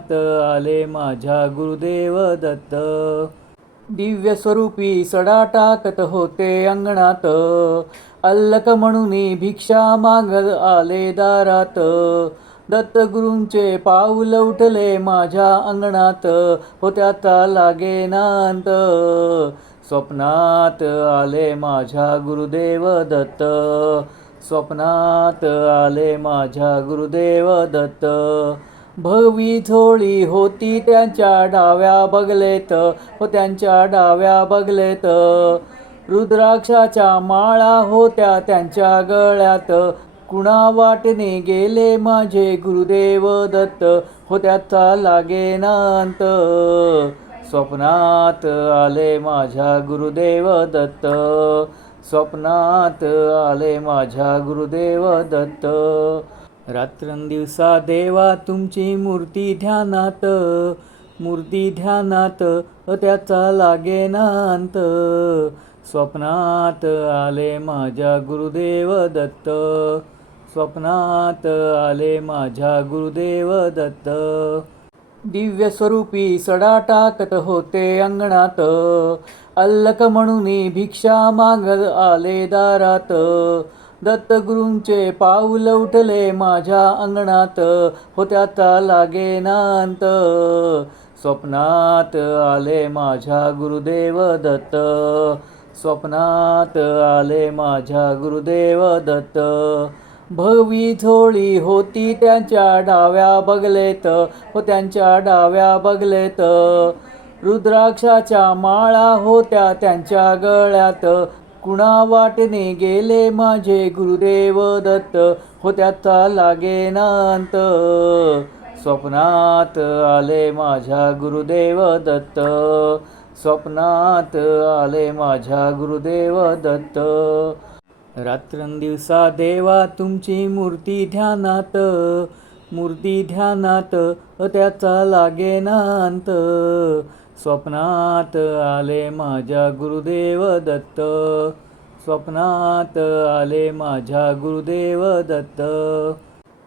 स्वप्नात आले माझ्या गुरुदेव दत्त. दिव्य स्वरूपी सडा टाकत होते अंगणात. अल्लक म्हणून भिक्षा मागत आले दारात. दत्तगुरूंचे पाऊल उठले माझ्या अंगणात. होत्याचा लागे नांत. स्वप्नात आले माझ्या गुरुदेव दत्त. स्वप्नात आले माझ्या गुरुदेव दत्त. भवी झोळी होती त्यांच्या डाव्या बगलेत व त्यांच्या डाव्या बगलेत. रुद्राक्षाच्या माळा होत्या त्यांच्या गळ्यात. कुणा वाटने गेले माझे गुरुदेव दत्त होत्याचा लागे नांत. स्वप्नात आले माझ्या गुरुदेव दत्त. स्वप्नात आले माझ्या गुरुदेव दत्त. रात्रंदिवसा देवा तुमची मूर्ती ध्यानात मूर्ती ध्यानात त्याचा लागे नांत. स्वप्नात आले माझ्या गुरुदेव दत्त स्वप्नात आले माझ्या गुरुदेव दत्त. दिव्य स्वरूपी सडा टाकत होते अंगणात अल्लक म्हणून भिक्षा मागत आले दारात. दत्तगुरूंचे पाऊल उठले माझ्या अंगणात. होत्याचा लागे नांत. स्वप्नात आले माझ्या गुरुदेव दत्त. स्वप्नात आले माझ्या गुरुदेव दत्त. भवी झोळी होती त्यांच्या डाव्या बगलेत. व त्यांच्या डाव्या बगलेत. रुद्राक्षाच्या माळा होत्या त्यांच्या गळ्यात. कुणा गेले माझे गुरुदेव दत्त? होत्याचा लागे नांत. स्वप्नात आले माझ्या गुरुदेव दत्त. स्वप्नात आले माझ्या गुरुदेव दत्त. रात्रंदिवसा देवा तुमची मूर्ती ध्यानात. मूर्ती ध्यानात त्याचा लागे नांत. स्वप्नात आले माझ्या गुरुदेव दत्त. स्वप्नात आले माझ्या गुरुदेव दत्त.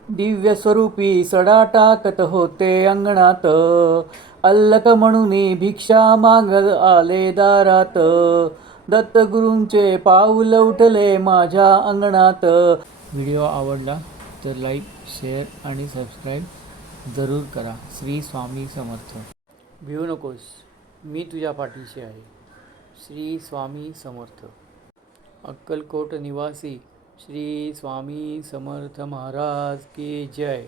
दिव्य स्वरूपी सडा टाकत होते अंगणात. अल्लक म्हणून भिक्षा मागत आले दारात. दत्तगुरूंचे पाऊल उठले माझ्या अंगणात. व्हिडिओ आवडला तर लाईक शेअर आणि सबस्क्राईब जरूर करा. श्री स्वामी समर्थ. भिवू नकोस. मी तुझ्या पाठीशी आहे. श्री स्वामी समर्थ. अक्कलकोट निवासी श्री स्वामी समर्थ महाराज की जय.